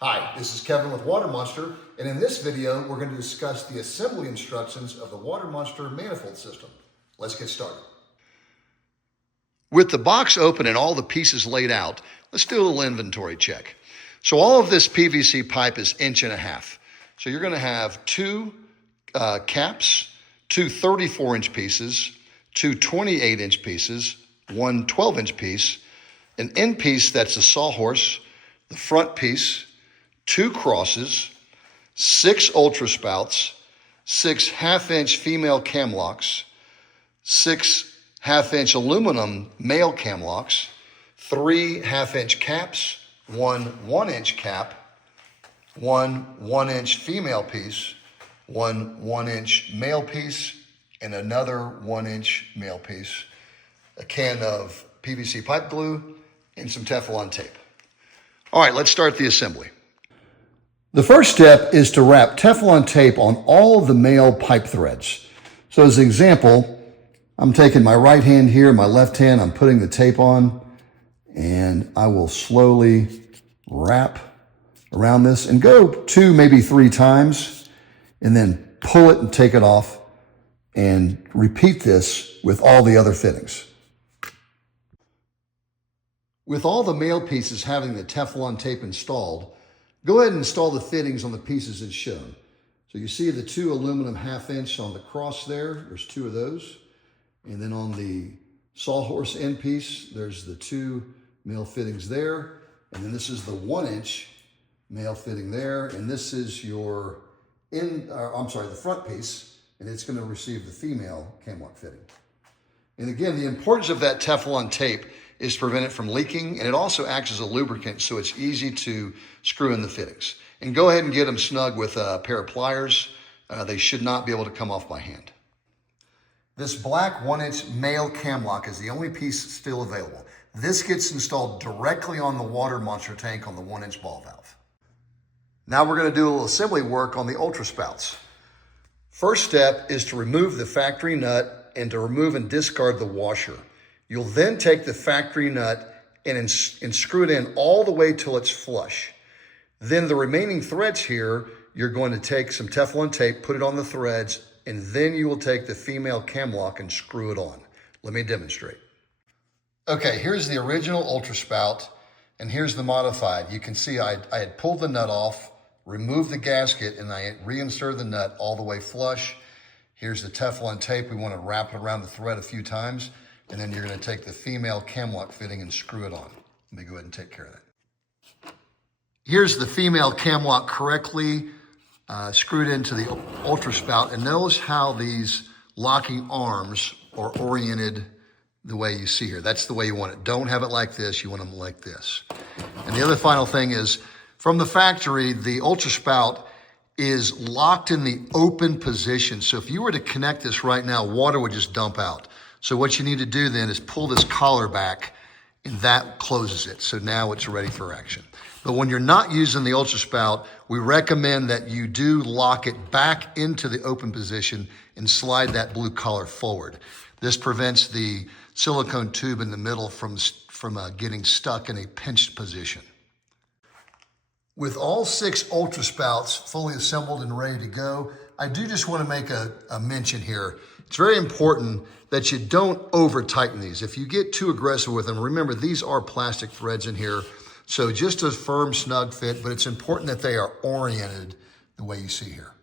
Hi, this is Kevin with WaterMonster, and in this video, we're going to discuss the assembly instructions of the WaterMonster Manifold system. Let's get started. With the box open and all the pieces laid out, let's do a little inventory check. So all of this PVC pipe is 1.5 inches. So you're going to have two caps, two 34-inch pieces, two 28-inch pieces, one 12-inch piece, an end piece that's a sawhorse, the front piece, two crosses, 6 ultra spouts, 6 half-inch female cam locks, 6 half-inch aluminum male cam locks, 3 half-inch caps, 1 1-inch cap, 1 1-inch female piece, 1 1-inch male piece, and another 1-inch male piece, a can of PVC pipe glue, and some Teflon tape. All right, let's start the assembly. The first step is to wrap Teflon tape on all of the male pipe threads. So as an example, I'm taking my right hand here, my left hand, I'm putting the tape on, and I will slowly wrap around this and go 2, maybe 3 times, and then pull it and take it off, and repeat this with all the other fittings. With all the male pieces having the Teflon tape installed, go ahead and install the fittings on the pieces as shown. So you see the 2 aluminum 1/2 inch on the cross there, there's 2 of those. And then on the sawhorse end piece, there's the 2 male fittings there. And then this is the 1-inch male fitting there. And this is your the front piece, and it's going to receive the female cam lock fitting. And again, the importance of that Teflon tape is to prevent it from leaking, and it also acts as a lubricant, so it's easy to screw in the fittings. And go ahead and get them snug with a pair of pliers. They should not be able to come off by hand. This black 1-inch male cam lock is the only piece still available. This gets installed directly on the WaterMonster tank on the 1-inch ball valve. Now we're going to do a little assembly work on the ultra spouts. First step is to remove the factory nut and to remove and discard the washer. You'll then take the factory nut and screw it in all the way till it's flush. Then the remaining threads here, you're going to take some Teflon tape, put it on the threads, and then you will take the female cam lock and screw it on. Let me demonstrate. Okay, here's the original ultra spout, and here's the modified. You can see I had pulled the nut off, removed the gasket, and I reinserted the nut all the way flush. Here's the Teflon tape. We want to wrap it around the thread a few times. And then you're going to take the female cam lock fitting and screw it on. Let me go ahead and take care of that. Here's the female cam lock correctly screwed into the ultra spout. And notice how these locking arms are oriented the way you see here. That's the way you want it. Don't have it like this. You want them like this. And the other final thing is, from the factory, the ultra spout is locked in the open position. So if you were to connect this right now, water would just dump out. So what you need to do then is pull this collar back, and that closes it. So now it's ready for action. But when you're not using the ultra spout, we recommend that you do lock it back into the open position and slide that blue collar forward. This prevents the silicone tube in the middle from getting stuck in a pinched position. With all 6 ultra spouts fully assembled and ready to go, I do just want to make a mention here. It's very important that you don't over tighten these. If you get too aggressive with them, remember these are plastic threads in here. So just a firm, snug fit, but it's important that they are oriented the way you see here.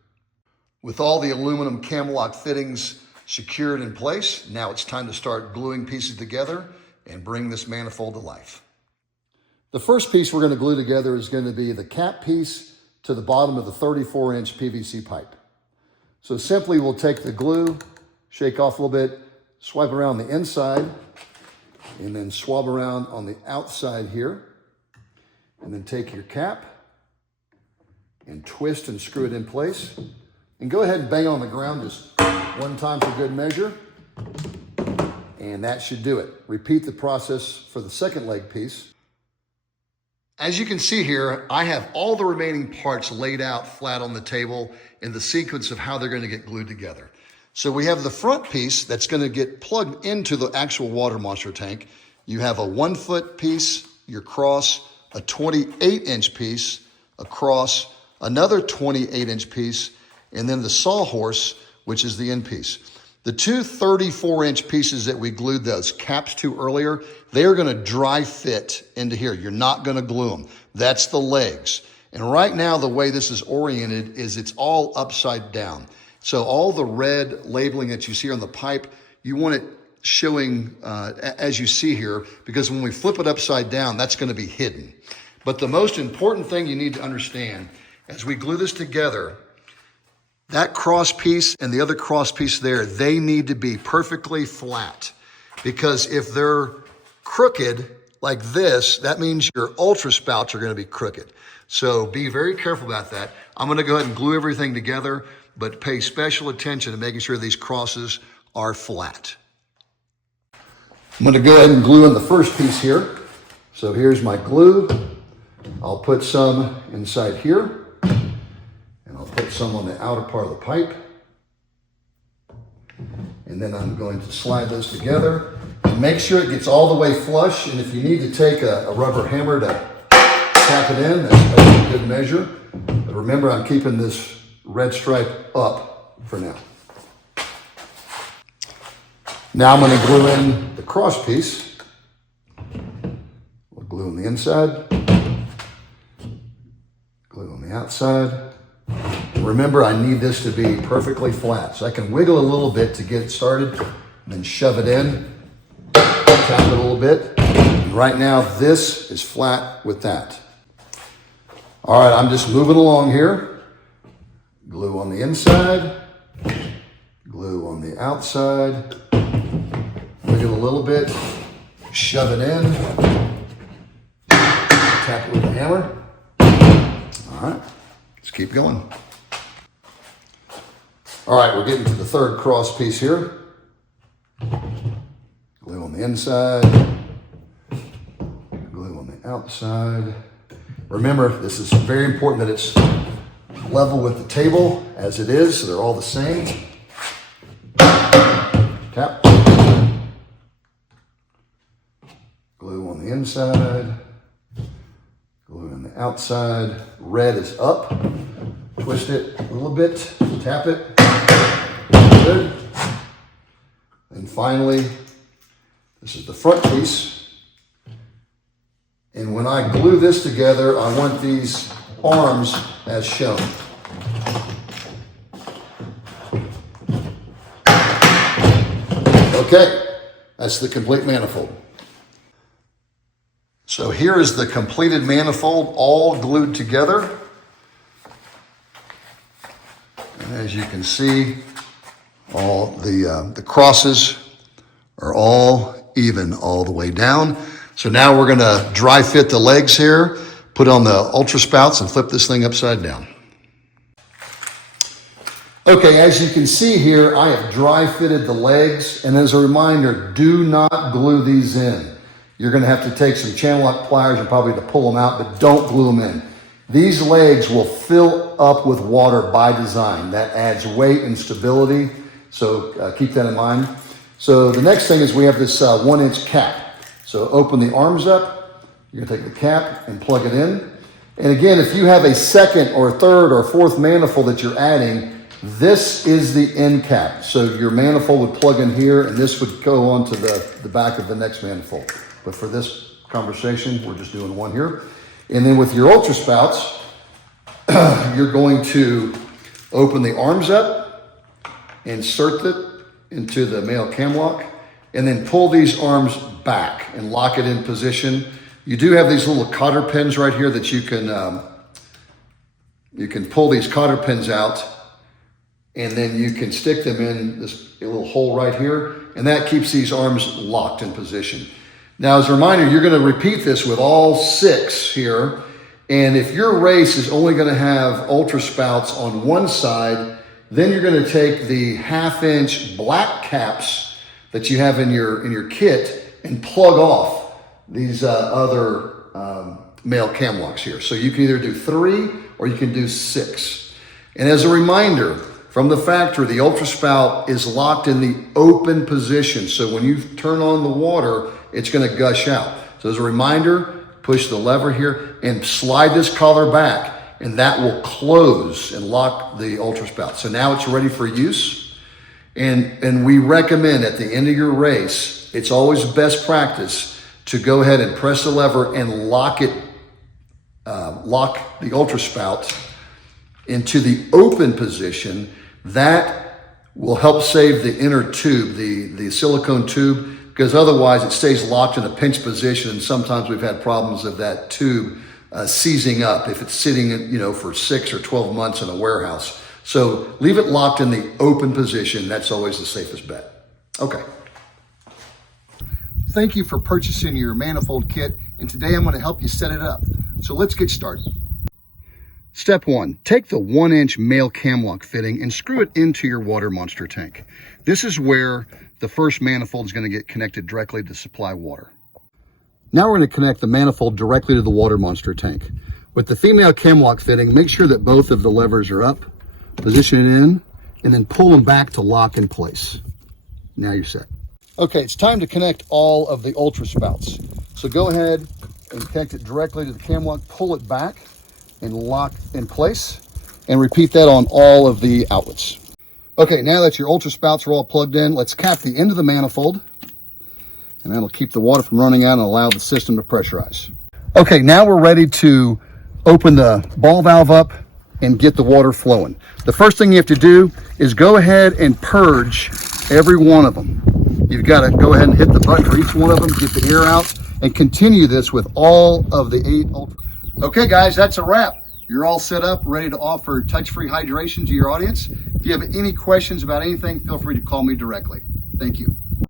With all the aluminum cam lock fittings secured in place, now it's time to start gluing pieces together and bring this manifold to life. The first piece we're going to glue together is going to be the cap piece to the bottom of the 34-inch PVC pipe. So simply we'll take the glue, shake off a little bit, swipe around the inside, and then swab around on the outside here. And then take your cap and twist and screw it in place. And go ahead and bang on the ground just 1 time for good measure. And that should do it. Repeat the process for the second leg piece. As you can see here, I have all the remaining parts laid out flat on the table in the sequence of how they're going to get glued together. So we have the front piece that's going to get plugged into the actual WaterMonster tank. You have a 1-foot piece, your cross, a 28-inch piece, across another 28-inch piece, and then the sawhorse, which is the end piece. The two 34-inch pieces that we glued those caps to earlier, they are going to dry fit into here. You're not going to glue them. That's the legs. And right now, the way this is oriented is it's all upside down. So all the red labeling that you see on the pipe, you want it showing as you see here, because when we flip it upside down, that's going to be hidden. But the most important thing you need to understand, as we glue this together, that cross piece and the other cross piece there, they need to be perfectly flat. Because if they're crooked like this, that means your ultra spouts are going to be crooked. So be very careful about that. I'm going to go ahead and glue everything together, but pay special attention to making sure these crosses are flat. I'm going to go ahead and glue in the first piece here. So here's my glue. I'll put some inside here. And I'll put some on the outer part of the pipe. And then I'm going to slide those together. And make sure it gets all the way flush. And if you need to take a rubber hammer to tap it in, that's a good measure. But remember, I'm keeping this red stripe up for now. Now I'm going to glue in the cross piece. We'll glue on the inside, glue on the outside. Remember, I need this to be perfectly flat. So I can wiggle a little bit to get it started, and then shove it in, tap it a little bit. And right now, this is flat with that. All right, I'm just moving along here. Glue on the inside, glue on the outside, wiggle a little bit, shove it in, tap it with the hammer. All right, let's keep going. All right, we're getting to the third cross piece here. Glue on the inside, glue on the outside. Remember, this is very important that it's level with the table as it is, so they're all the same. Tap. Glue on the inside, glue on the outside. Red is up. Twist it a little bit, tap it. Good. And finally, this is the front piece. And when I glue this together, I want these arms as shown. Okay, that's the complete manifold. So here is the completed manifold, all glued together. And as you can see, all the crosses are all even all the way down. So now we're gonna dry fit the legs here, put on the ultra spouts and flip this thing upside down. Okay, as you can see here, I have dry fitted the legs. And as a reminder, do not glue these in. You're gonna have to take some channel lock pliers and probably to pull them out, but don't glue them in. These legs will fill up with water by design. That adds weight and stability. So keep that in mind. So the next thing is we have this 1-inch cap. So open the arms up. You're gonna take the cap and plug it in. And again, if you have a second or third or fourth manifold that you're adding, this is the end cap. So your manifold would plug in here and this would go onto the back of the next manifold. But for this conversation, we're just doing one here. And then with your ultra spouts, you're going to open the arms up, insert it into the male cam lock, and then pull these arms back and lock it in position. You do have these little cotter pins right here that you can pull these cotter pins out, and then you can stick them in this little hole right here, and that keeps these arms locked in position. Now, as a reminder, you're going to repeat this with all 6 here. And if your race is only going to have ultra spouts on one side, then you're going to take the 1/2-inch black caps that you have in your kit and plug off these other male cam locks here. So you can either do 3 or you can do 6. And as a reminder, from the factory, the ultra spout is locked in the open position. So when you turn on the water, it's going to gush out. So as a reminder, push the lever here and slide this collar back. and that will close and lock the ultra spout. So now it's ready for use. And we recommend at the end of your race, it's always best practice to go ahead and press the lever and lock the ultra spout into the open position. That will help save the inner tube, the silicone tube, because otherwise it stays locked in a pinch position, and sometimes we've had problems of that tube seizing up if it's sitting, for 6 or 12 months in a warehouse. So leave it locked in the open position. That's always the safest bet. Okay. Thank you for purchasing your manifold kit, and today I'm going to help you set it up. So let's get started. Step 1, take the 1-inch male cam lock fitting and screw it into your WaterMonster tank. This is where the first manifold is going to get connected directly to supply water. Now we're going to connect the manifold directly to the WaterMonster tank. With the female cam lock fitting, make sure that both of the levers are up, position it in, and then pull them back to lock in place. Now you're set. Okay, it's time to connect all of the ultra spouts. So go ahead and connect it directly to the cam lock, pull it back, and lock in place, and repeat that on all of the outlets. Okay, now that your ultra spouts are all plugged in, let's cap the end of the manifold, and that'll keep the water from running out and allow the system to pressurize. Okay, now we're ready to open the ball valve up and get the water flowing. The first thing you have to do is go ahead and purge every one of them. You've got to go ahead and hit the button for each one of them, get the air out, and continue this with all of the 8 ultra. Okay guys, that's a wrap. You're all set up, ready to offer touch-free hydration to your audience. If you have any questions about anything, feel free to call me directly. Thank you.